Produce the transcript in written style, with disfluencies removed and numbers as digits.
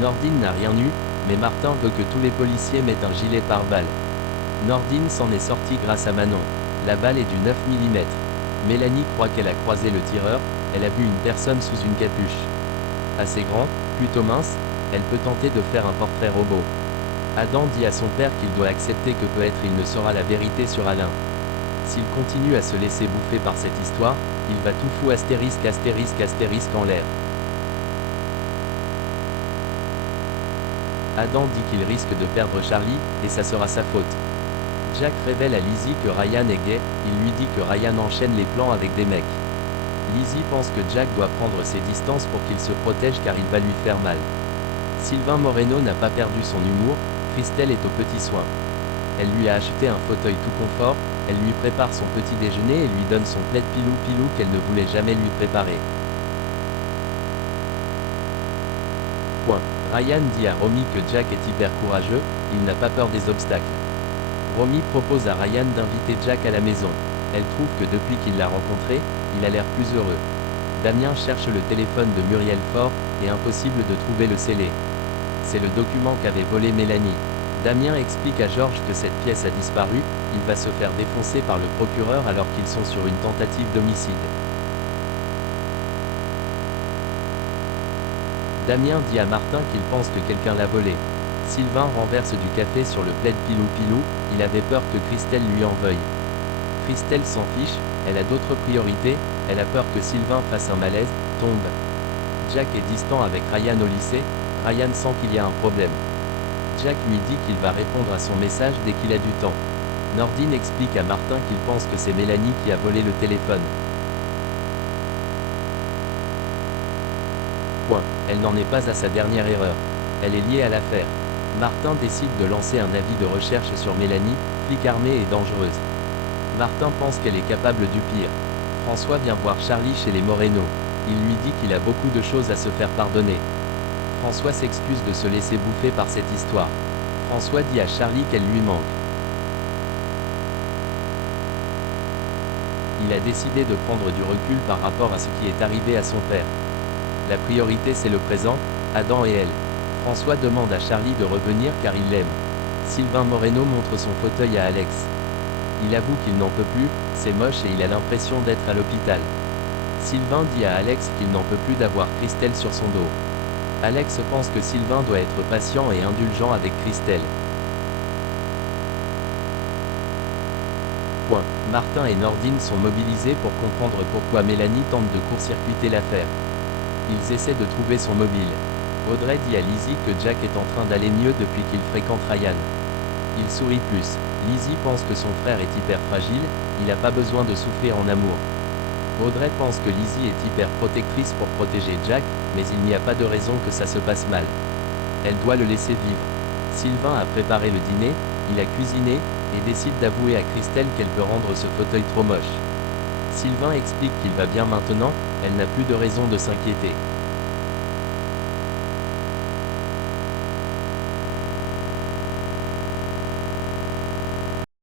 Nordine n'a rien eu, mais Martin veut que tous les policiers mettent un gilet pare-balles. Nordine s'en est sorti grâce à Manon. La balle est du 9 mm. Mélanie croit qu'elle a croisé le tireur, elle a vu une personne sous une capuche. Assez grand, plutôt mince, elle peut tenter de faire un portrait robot. Adam dit à son père qu'il doit accepter que peut-être il ne saura la vérité sur Alain. S'il continue à se laisser bouffer par cette histoire, il va tout fou astérisque astérisque astérisque en l'air. Adam dit qu'il risque de perdre Charlie, et ça sera sa faute. Jack révèle à Lizzie que Ryan est gay, il lui dit que Ryan enchaîne les plans avec des mecs. Lizzie pense que Jack doit prendre ses distances pour qu'il se protège car il va lui faire mal. Sylvain Moreno n'a pas perdu son humour, Christelle est aux petits soins. Elle lui a acheté un fauteuil tout confort, elle lui prépare son petit déjeuner et lui donne son plaid pilou-pilou qu'elle ne voulait jamais lui préparer. Ryan dit à Romy que Jack est hyper courageux, il n'a pas peur des obstacles. Romy propose à Ryan d'inviter Jack à la maison. Elle trouve que depuis qu'il l'a rencontré, il a l'air plus heureux. Damien cherche le téléphone de Muriel Faure, et impossible de trouver le scellé. C'est le document qu'avait volé Mélanie. Damien explique à Georges que cette pièce a disparu, il va se faire défoncer par le procureur alors qu'ils sont sur une tentative d'homicide. Damien dit à Martin qu'il pense que quelqu'un l'a volé. Sylvain renverse du café sur le plaid pilou-pilou, il avait peur que Christelle lui en veuille. Christelle s'en fiche, elle a d'autres priorités, elle a peur que Sylvain fasse un malaise, tombe. Jack est distant avec Ryan au lycée, Ryan sent qu'il y a un problème. Jack lui dit qu'il va répondre à son message dès qu'il a du temps. Nordine explique à Martin qu'il pense que c'est Mélanie qui a volé le téléphone. Elle n'en est pas à sa dernière erreur. Elle est liée à l'affaire. Martin décide de lancer un avis de recherche sur Mélanie, flic armée et dangereuse. Martin pense qu'elle est capable du pire. François vient voir Charlie chez les Moreno. Il lui dit qu'il a beaucoup de choses à se faire pardonner. François s'excuse de se laisser bouffer par cette histoire. François dit à Charlie qu'elle lui manque. Il a décidé de prendre du recul par rapport à ce qui est arrivé à son père. La priorité c'est le présent, Adam et elle. François demande à Charlie de revenir car il l'aime. Sylvain Moreno montre son fauteuil à Alex. Il avoue qu'il n'en peut plus, c'est moche et il a l'impression d'être à l'hôpital. Sylvain dit à Alex qu'il n'en peut plus d'avoir Christelle sur son dos. Alex pense que Sylvain doit être patient et indulgent avec Christelle. Martin et Nordine sont mobilisés pour comprendre pourquoi Mélanie tente de court-circuiter l'affaire. Ils essaient de trouver son mobile. Audrey dit à Lizzie que Jack est en train d'aller mieux depuis qu'il fréquente Ryan. Il sourit plus. Lizzie pense que son frère est hyper fragile, il n'a pas besoin de souffrir en amour. Audrey pense que Lizzie est hyper protectrice pour protéger Jack, mais il n'y a pas de raison que ça se passe mal. Elle doit le laisser vivre. Sylvain a préparé le dîner, il a cuisiné, et décide d'avouer à Christelle qu'elle peut rendre ce fauteuil trop moche. Sylvain explique qu'il va bien maintenant, elle n'a plus de raison de s'inquiéter.